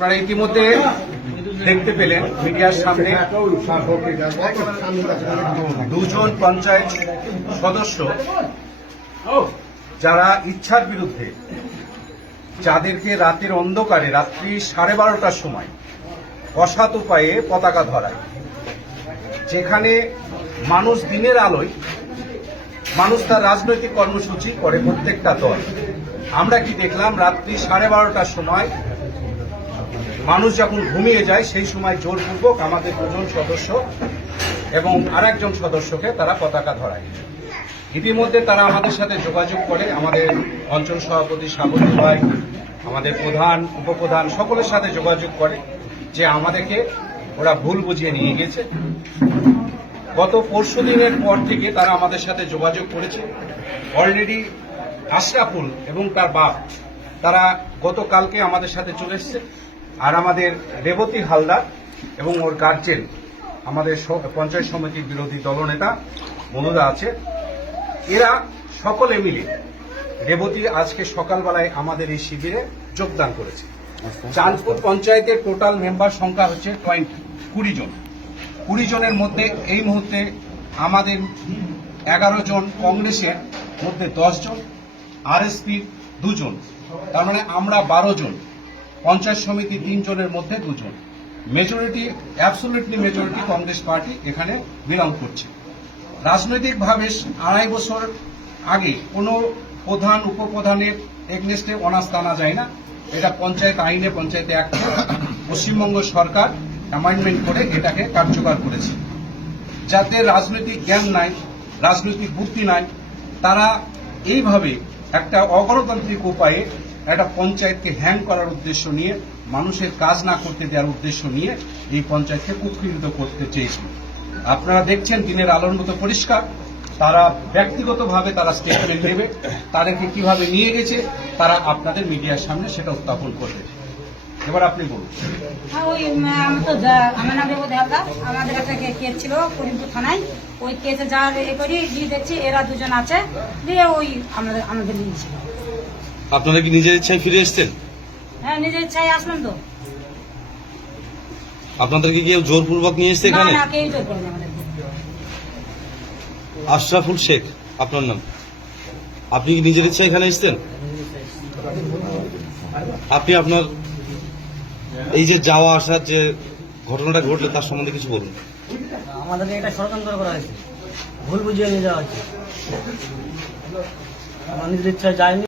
আপনারা ইতিমধ্যে দেখতে পেলেন মিডিয়ার সামনে দুজন পঞ্চায়েত সদস্য যারা ইচ্ছার বিরুদ্ধে, যাদেরকে রাতের অন্ধকারে রাত্রি 12:30টার সময় অসৎ উপায়ে পতাকা ধরায়, যেখানে মানুষ দিনের আলোয় মানুষ তার রাজনৈতিক কর্মসূচি করে প্রত্যেকটা দল। আমরা কি দেখলাম, রাত্রি 12:30টার সময় মানুষ যখন ঘুমিয়ে যায় সেই সময় জোরপূর্বক আমাদের দুজন সদস্য এবং আরেকজন সদস্যকে তারা পতাকা ধরায়। ইতিমধ্যে তারা আমাদের সাথে যোগাযোগ করে, আমাদের অঞ্চল সভাপতি সাগর ভাই, আমাদের প্রধান উপপ্রধান সকলের সাথে যোগাযোগ করে যে আমাদেরকে ওরা ভুল বুঝিয়ে নিয়ে গেছে। গত পরশু দিনের পর থেকে তারা আমাদের সাথে যোগাযোগ করেছে। অলরেডি আশরাফুল এবং তার বাপ তারা গতকালকে আমাদের সাথে চলে এসছে। আর আমাদের রেবতী হালদার এবং ওর গার্জেন, আমাদের পঞ্চায়েত সমিতির বিরোধী দলনেতা মনুদা আছে, এরা সকলে মিলে রেবতী আজকে সকালবেলায় আমাদের এই শিবিরে যোগদান করেছে। চাঁদপুর পঞ্চায়েতের টোটাল মেম্বার সংখ্যা হচ্ছে 20 জন। 20 জনের মধ্যে এই মুহূর্তে আমাদের 11 জন, কংগ্রেসের মধ্যে 10 জন, আরএসপি 2 জন, তার মানে আমরা 12 জন, পঞ্চায়েত সমিতি 3 জনের মধ্যে 2 জন। Majority, absolutely majority Congress party এখানে বিলং করছে। রাজনৈতিকভাবে 2.5 বছর আগে কোনো প্রধান উপপ্রধানের এগনেস্টে অনাস্থা আনা যায় না। এটা পঞ্চায়েত আইনে, পঞ্চায়েত অ্যাক্টে পশ্চিমবঙ্গ সরকার অ্যামেন্ডমেন্ট করে এটাকে কার্যকর করেছে। যাদের রাজনৈতিক জ্ঞান নাই, রাজনৈতিক বুদ্ধি নাই, তারা এইভাবে একটা অগণতান্ত্রিক উপায়ে একটা পঞ্চায়েতকে হ্যাং করার উদ্দেশ্য নিয়ে, মানুষের কাজ না করতে দেওয়ার উদ্দেশ্য নিয়ে এই পঞ্চায়েতকে কুক্ষিগত করতে চেয়েছিল। আপনারা দেখছেন দিনের আলোর মতো পরিষ্কার। তারা ব্যক্তিগতভাবে তারা স্টেটমেন্ট নেবে, তাদেরকে কিভাবে নিয়ে গেছে তারা আপনাদের মিডিয়ার সামনে সেটা উত্থাপন করবে। এবার আপনি বলুন। ওই আমার নাম রেবতী হালদার। আমাদের একটা কেস ছিল করিমপুর থানায়। ওই কেসে যা করি গিয়ে দেখছি এরা 2 জন আছে, দিয়ে ওই আমাদের নিয়েছিল। আপনারা কি নিজের ইচ্ছায় ফিরে এসেছেন? হ্যাঁ, নিজের ইচ্ছায় আসলাম তো। আপনাদেরকে কেউ জোরপূর্বক নিয়ে এসেছে এখানে? না, কেউ জোর করেনি আমাদেরকে। আশরাফুল শেখ আপনার নাম। আপনি কি নিজের ইচ্ছায় এখানে এসেছেন? আপনি আপনার এই যে যাওয়া আসার যে ঘটনাটা ঘটলো তার সম্বন্ধে কিছু বলুন। আমাদের এটা ষড়যন্ত্র করা হয়েছে, ভুল বুঝিয়ে নিয়ে যাওয়া হয়েছে। আমার নিজের ইচ্ছায় যায়নি।